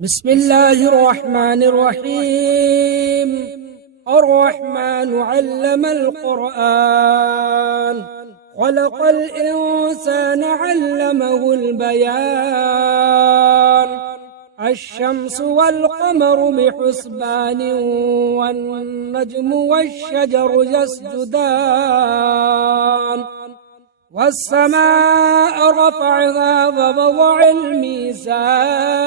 بسم الله الرحمن الرحيم. الرحمن علم القرآن، خلق الإنسان علمه البيان. الشمس والقمر بحسبان، والنجم والشجر يسجدان. والسماء رفعها ووضع الميزان،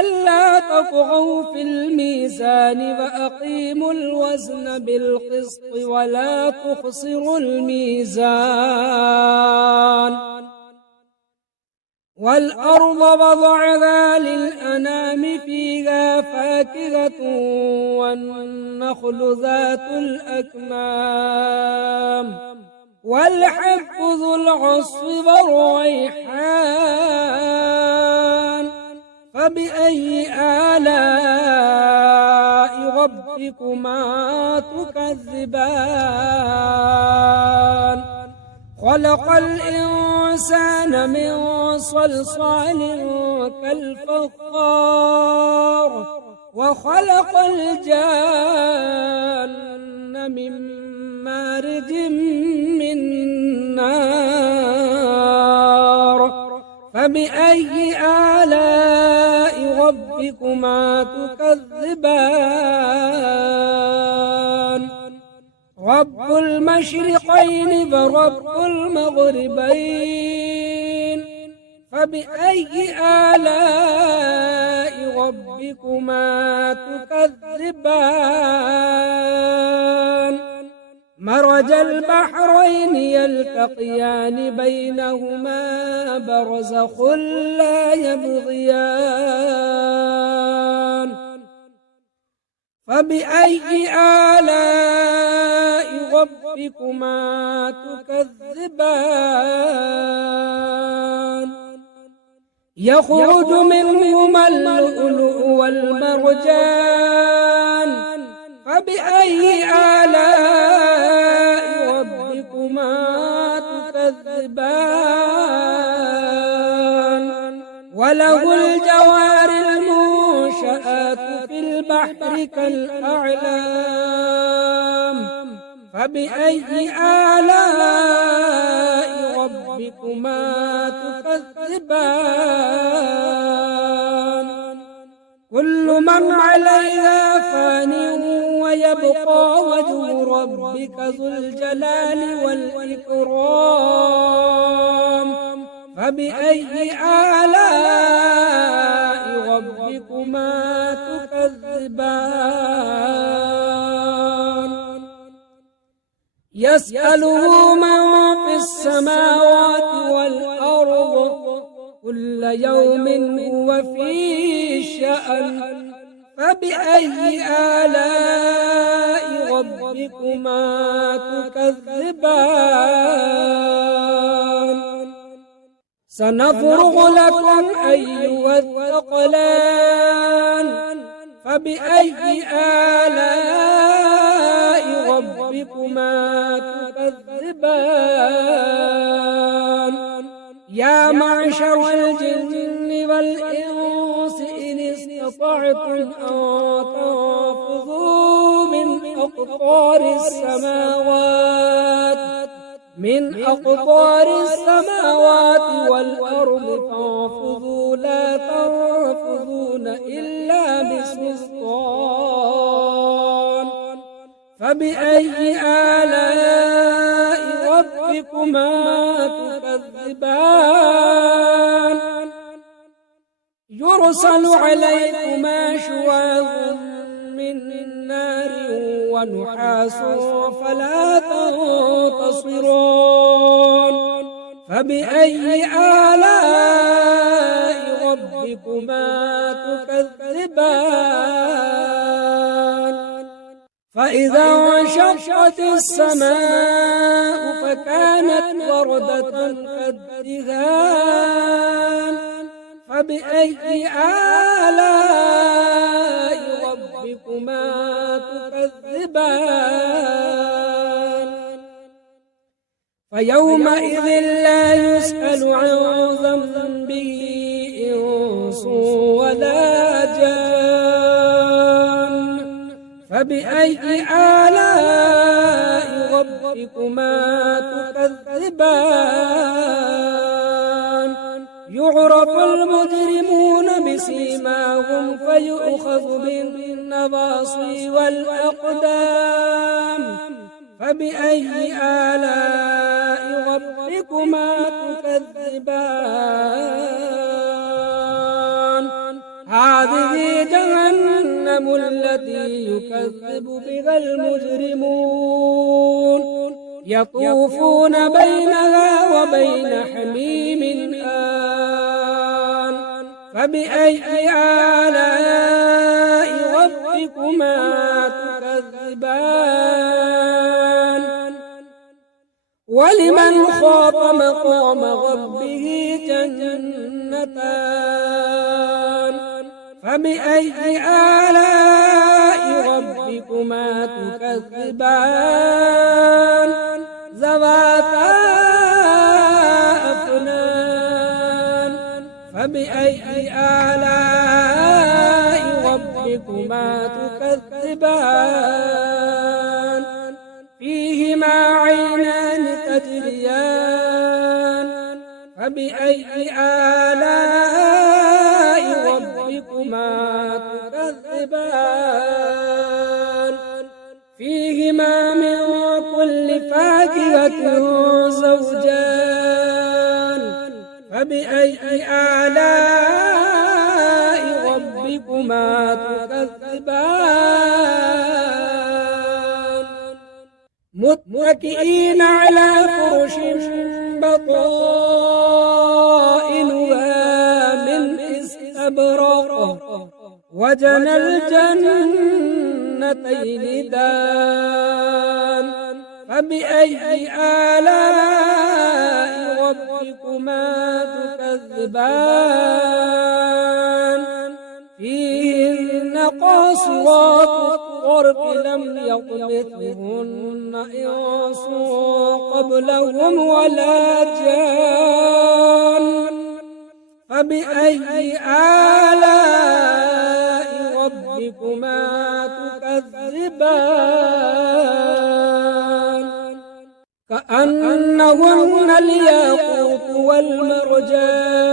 ألا تطغوا في الميزان وأقيموا الوزن بالقسط ولا تخسروا الميزان. والأرض وضعها للأنام، فيها فاكهة والنخل ذات الأكمام، والحب ذو العصف والريحان. فبأي آلاء ربكما تكذبان؟ خلق الإنسان من صلصال كالفخار، وخلق الجان من مارج من نار. فبأي آلاء ربكما تكذبان؟ رب المشرقين ورب المغربين، فبأي آلاء ربكما تكذبان؟ مرج البحرين يلتقيان، بينهما برزخ لا يبغيان. فبأي آلاء ربكما تكذبان؟ يخرج منهما اللؤلؤ والمرجان، فبأي آلاء ربكما تكذبان؟ وله الجوار المنشآت في البحر كالأعلام، فبأي آلاء ربكما تكذبان؟ كل من عليها فان، ويبقى وجه ربك ذو الجلال والإكرام. فبأي آلاء ربكما تكذبان؟ يسأله من في السماوات والأرض، كل يوم هو في شأن. فبأي آلاء ربكما تكذبان؟ سنفرغ لكم أيها الثقلان، فبأي آلاء ربكما تكذبان؟ يا معشر الجن والإنس إن استطعتم أن تنفذوا من أقطار السماوات والأرض، فانفذوا لا تنفذون إلا بسلطان. فبأي آلاء ربكما تكذبان؟ يرسل عليكما شواظ من نار ونحاس فلا تنتصران. فبأي آلاء ربكما تكذبان؟ فإذا انشقت السماء فكانت وردة كالدهان. فبأي آلاء ربكما تكذبان؟ فيومئذ لا يسأل عن ذنبه إنس ولا جان فبأي آلاء ربكما تكذبان يعرف المجرمون بسيماهم فيؤخذ بالنواصي والأقدام فبأي آلاء ربكما تكذبان هذه جهنم التي يكذب بها المجرمون يطوفون بينها وبين حميم آن فبأي آلاء ربكما تكذبان ولمن خاف مقام ربه جنتان فبأي آلاء ربكما تكذبان ذواتا أفنان فبأي آلاء ربكما تكذبان فيهما عينان تجريان فبأي آلاء ربكما تكذبان فيهما من كل فاكهة زوجان فبأي آلاء ربكما تكذبان متكئين على فرش بطائنها من استبرق وجنى الجنتين دان فبأي آلاء ربكما تكذبان فيهن قاصرات الطرف لم يطمثهن إنس قبلهم ولا جان فبأي آلاء ربكما تكذبان كأنهن الياقوت والمرجان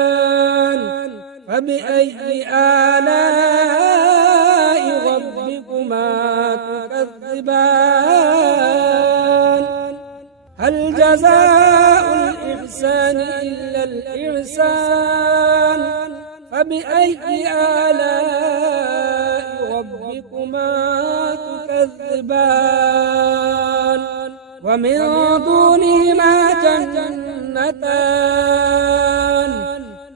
فبأي آلاء ربكما تكذبان هل جزاء الإحسان إلا الإحسان فبأي آلاء ربكما تكذبان ومن دونهما جنتان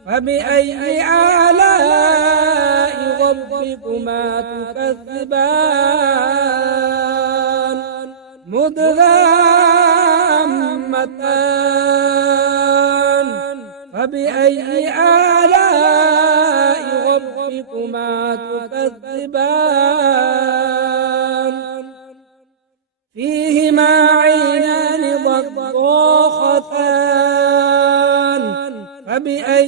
فبأي آلاء ربكما تكذبان مدغامتان فبأي آلاء ربكما تكذبان فيهما عينان ضاختان فبأي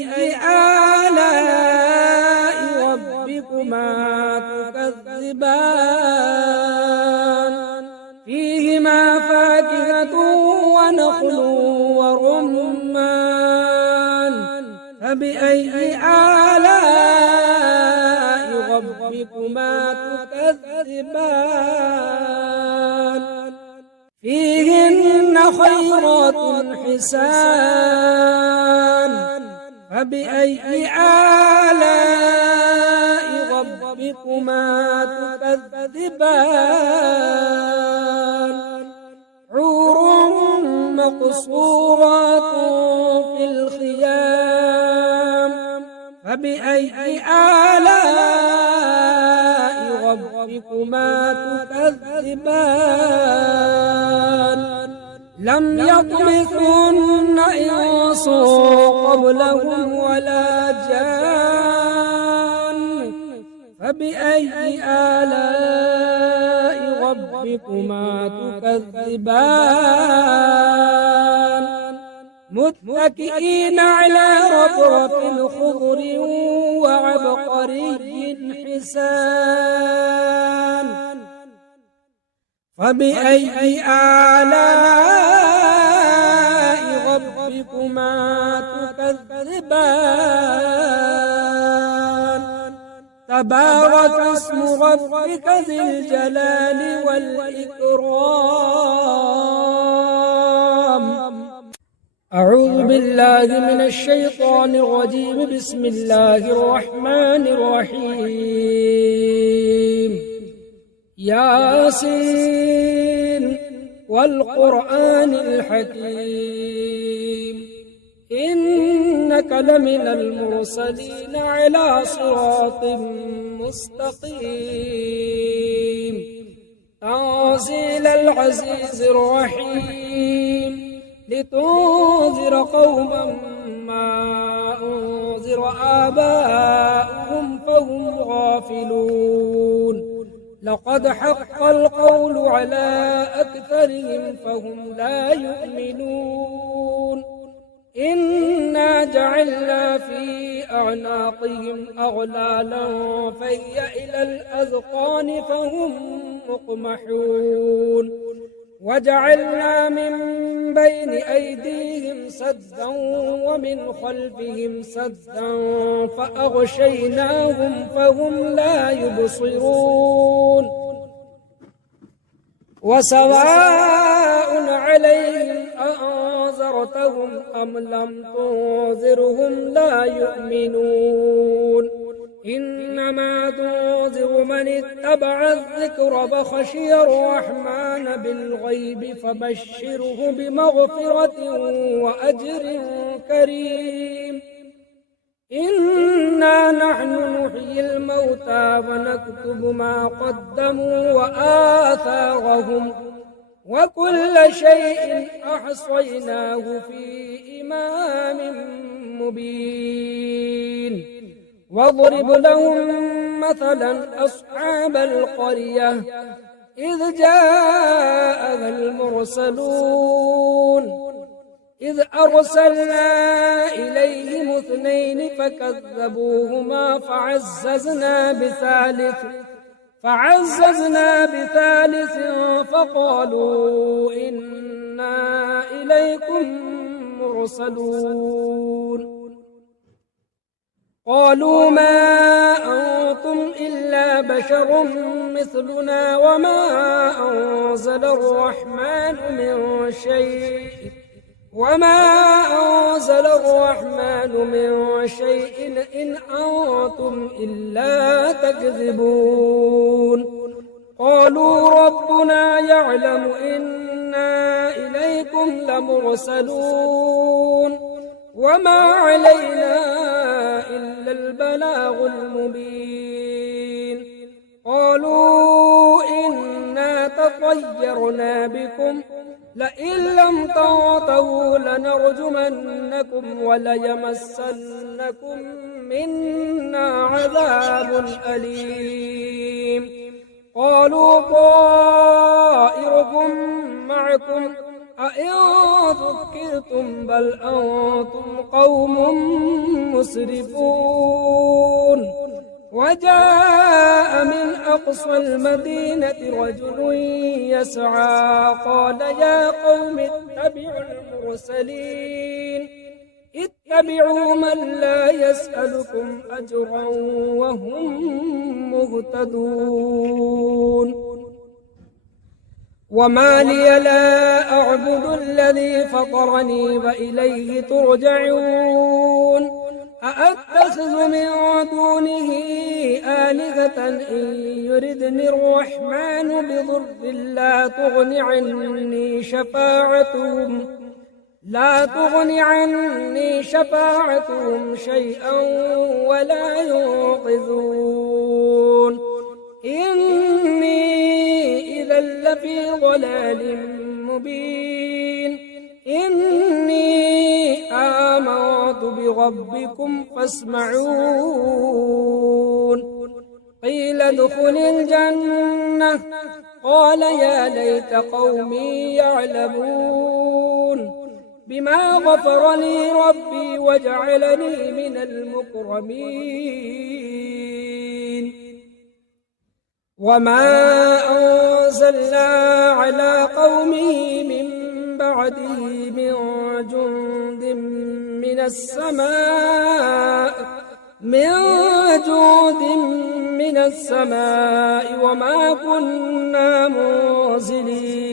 آلاء ربكما تكذبان فيهما فاكهة ونخل ورمان فبأي آلاء ربكما تكذبان فيهن خيرات حسان فبأي آلاء ربكما تكذبان حور مقصورات في الخيام فبأي آلاء ربكما تكذبان لم يطمثهن إنس قبلهم ولا جان فبأي آلاء ربكما تكذبان متكئين على رفرف خضر وعبقري حسان فبأي آلاء ربكما تكذبان تبارك اسم ربك ذي الجلال والإكرام أعوذ بالله من الشيطان الرجيم بسم الله الرحمن الرحيم ياسين والقرآن الحكيم إنك لمن المرسلين على صراط مستقيم تنزيل العزيز الرحيم لتنذر قوما ما أنذر آباؤهم فهم غافلون لقد حق القول على أكثرهم فهم لا يؤمنون إنا جعلنا في أعناقهم أغلالا فهي إلى الأذقان فهم مقمحون وجعلنا من بين أيديهم سدا ومن خلفهم سدا فأغشيناهم فهم لا يبصرون وسواء عليهم أأنذرتهم أم لم تنذرهم لا يؤمنون إنما تنذر من اتبع الذكر فخشي الرحمن بالغيب فبشره بمغفرة وأجر كريم إنا نحن نحيي الموتى ونكتب ما قدموا وآثارهم وكل شيء أحصيناه في إمام مبين واضرب لهم مثلا أصحاب القرية إذ جاءها المرسلون إذ أرسلنا إليهم اثنين فكذبوهما فعززنا بثالث فقالوا إنا إليكم مرسلون قالوا ما أنتم إلا بشر مثلنا وما أنزل الرحمن من شيء إن أنتم إلا تكذبون قالوا ربنا يعلم إنا إليكم لمرسلون وما علينا إلا البلاغ المبين قالوا إنا تطيرنا بكم لئن لم تنتهوا لنرجمنكم وليمسنكم منا عذاب أليم قالوا طائركم معكم أئن ذكرتم بل أنتم قوم مسرفون وجاء من أقصى المدينة رجل يسعى قال يا قوم اتبعوا المرسلين اتبعوا من لا يسألكم أجرا وهم مهتدون وما لي لا أعبد الذي فطرني وإليه ترجعون أأتخذ من دونه آلهة إن يردني الرحمن بضر لا تغن عني شفاعتهم شيئا ولا ينقذون إني إذا لفي ضلال مبين إني آمنت بربكم فاسمعون قيل ادخل الجنة قال يا ليت قومي يعلمون بما غفر لي ربي وجعلني من المكرمين وما أنزلنا على قومه من بعده من جند من السماء وما كنا منزلين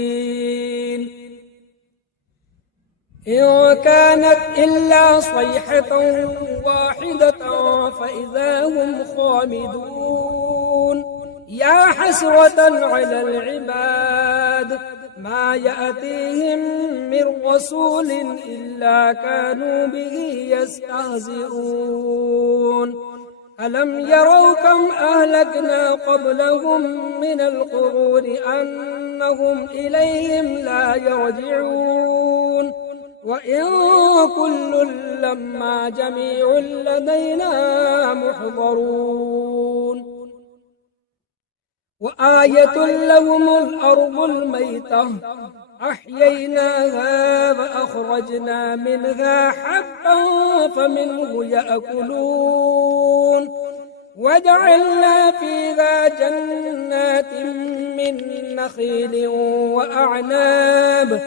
إن كانت إلا صيحة واحدة فإذا هم خامدون يا حسرة على العباد ما يأتيهم من رسول إلا كانوا به يستهزئون ألم يروا كم أهلكنا قبلهم من القرون أنهم إليهم لا يرجعون وإن كل لما جميع لدينا محضرون وآية لهم الأرض الميتة أحييناها فأخرجنا منها حبا فمنه يأكلون وجعلنا فيها جنات من نخيل وأعناب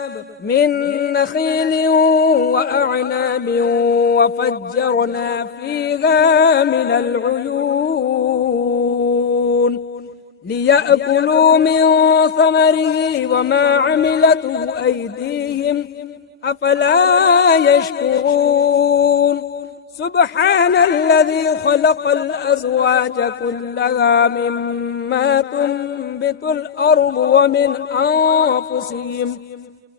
وفجرنا فيها من العيون ليأكلوا من ثمره وما عملته أيديهم أفلا يشكرون سبحان الذي خلق الأزواج كلها مما تنبت الأرض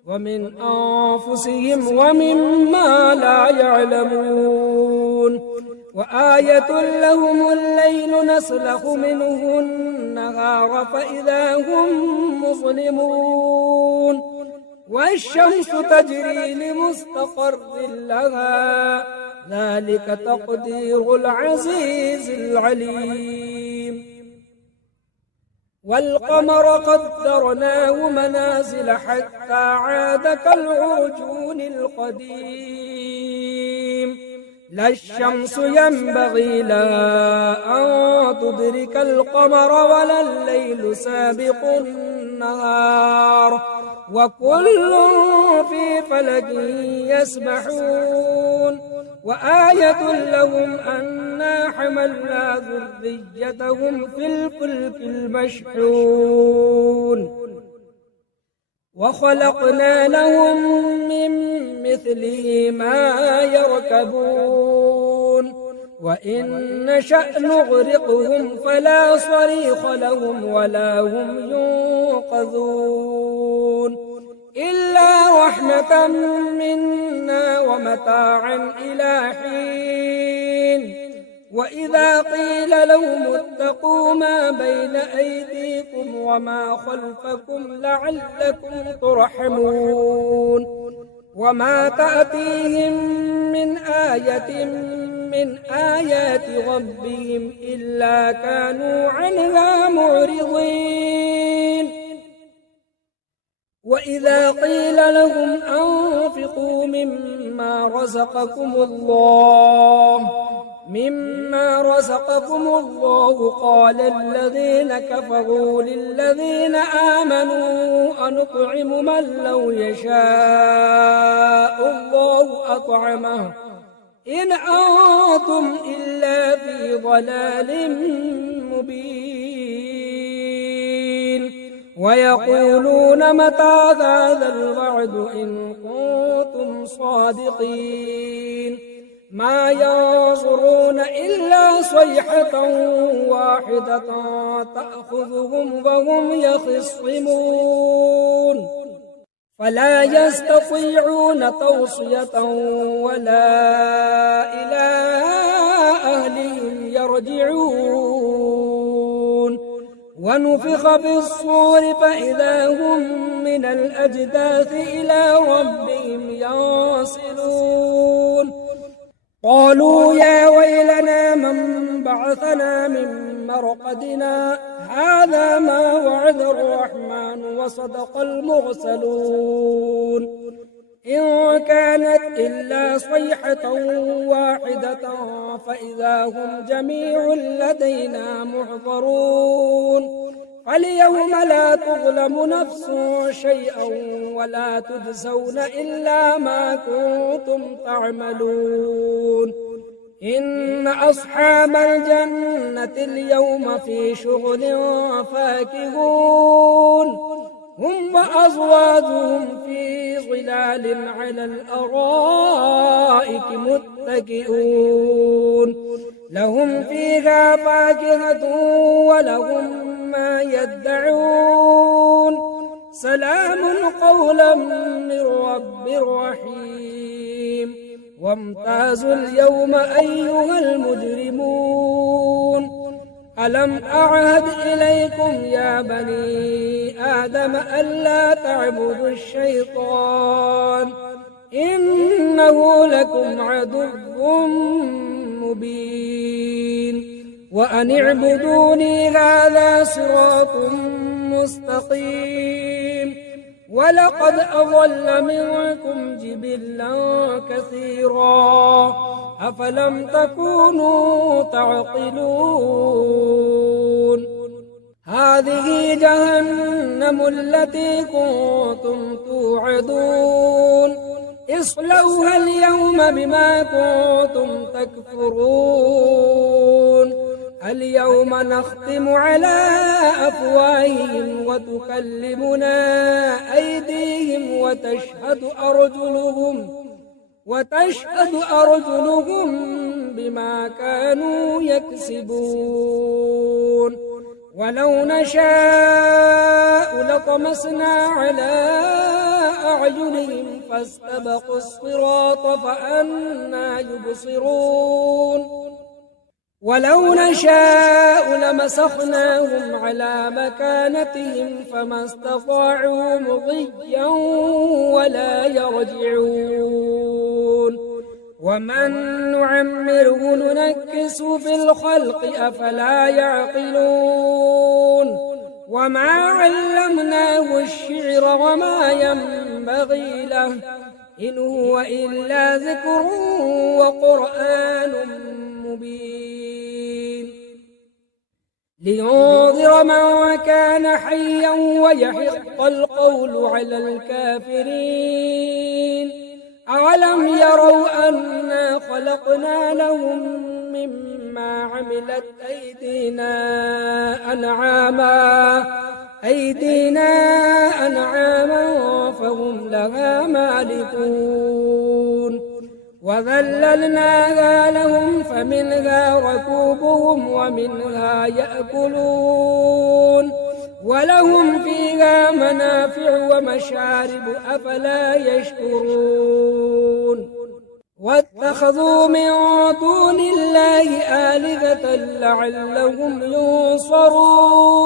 ومن أنفسهم ومما لا يعلمون وآية لهم الليل نسلخ منه النهار فإذا هم مظلمون والشمس تجري لمستقر لها ذلك تقدير العزيز العليم والقمر قدرناه منازل حتى عاد كالعرجون القديم لا الشمس ينبغي لها أن تدرك القمر ولا الليل سابق النهار وكل في فلك يسبحون وآية لهم أنا حملنا ذريتهم في الفلك المشحون وخلقنا لهم من مثله ما يركبون وإن نشأ نغرقهم فلا صريخ لهم ولا هم ينقذون إلا رحمة منا ومتاعا إلى حين وإذا قيل لهم اتقوا ما بين أيديكم وما خلفكم لعلكم ترحمون وما تأتيهم من آية من آيات ربهم إلا كانوا عنها معرضين وإذا قيل لهم أنفقوا مما رزقكم الله قال الذين كفروا للذين آمنوا أنطعم من لو يشاء الله أطعمه إن أنتم إلا في ضلال مبين ويقولون متى هذا الوعد إن كنتم صادقين ما ينظرون إلا صيحة واحدة تأخذهم وهم يخصمون فلا يستطيعون توصية ولا إلى أهلهم يرجعون ونفخ في الصور فإذا هم من الأجداث إلى ربهم ينسلون قالوا يا ويلنا من بعثنا من مرقدنا هذا ما وعد الرحمن وصدق المرسلون إن كانت إلا صيحة واحدة فإذا هم جميع لدينا محضرون فاليوم لا تظلم نفس شيئا ولا تجزون إلا ما كنتم تعملون إن أصحاب الجنة اليوم في شغل فاكهون هم وأزواجهم في ظلال على الأرائك متكئون لهم فيها فاكهة ولهم ما يدعون سلام قولا من رب رحيم وامتازوا اليوم أيها المجرمون ألم أعهد إليكم يا بني آدم ألا تعبدوا الشيطان إنه لكم عدو مبين وأن اعبدوني هذا صراط مستقيم ولقد أضل منكم جبلا كثيرا أفلم تكونوا تعقلون هذه جهنم التي كنتم توعدون اصلوها اليوم بما كنتم تكفرون اليوم نختم على أفواههم وتكلمنا أيديهم وتشهد أرجلهم بما كانوا يكسبون ولو نشاء لطمسنا على أعينهم فاستبقوا الصراط فأنى يبصرون ولو نشاء لمسخناهم على مكانتهم فما استطاعوا مضيا ولا يرجعون ومن نعمره ننكس في الخلق أفلا يعقلون وما علمناه الشعر وما ينبغي له إن هو إلا ذكر وقرآن مبين لينذر من كان حيا ويحق القول على الكافرين أولم يروا أنا خلقنا لهم مما عملت أيدينا أنعاما فهم لها مالكون وذللناها لهم فمنها ركوبهم ومنها يأكلون ولهم فيها منافع ومشارب أفلا يشكرون واتخذوا من دون الله آلهة لعلهم ينصرون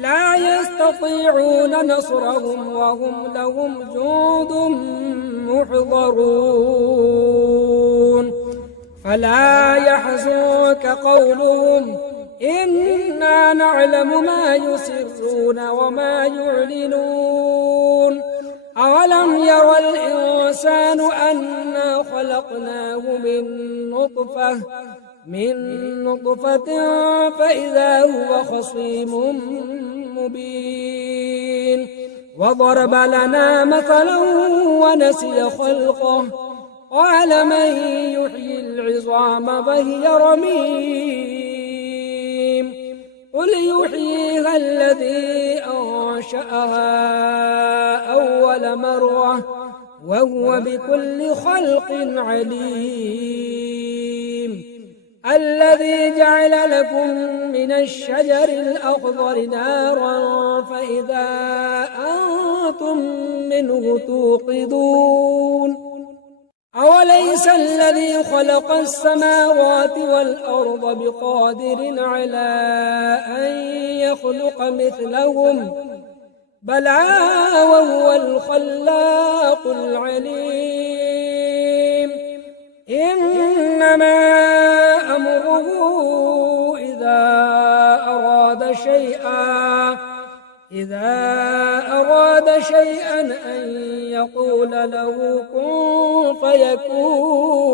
لا يستطيعون نصرهم وهم لهم جند محضرون فلا يحزنك قولهم إنا نعلم ما يسرون وما يعلنون أولم ير الإنسان أنا خلقناه من نطفة فإذا هو خصيم مبين وضرب لنا مثلا ونسي خلقه قال من يحيي العظام وهي رميم قل يحييها الذي أنشأها أول مرة وهو بكل خلق عليم الذي جعل لكم من الشجر الأخضر نارا فإذا أنتم منه توقدون أوليس الذي خلق السماوات والأرض بقادر على أن يخلق مثلهم بلى وهو الخلاق العليم إنما أمره إذا أراد شيئا إذا أراد شيئا أن يقول له كن فيكون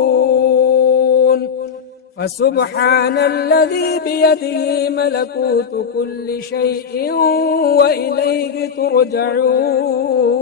فسبحان الذي بيده ملكوت كل شيء وإليه ترجعون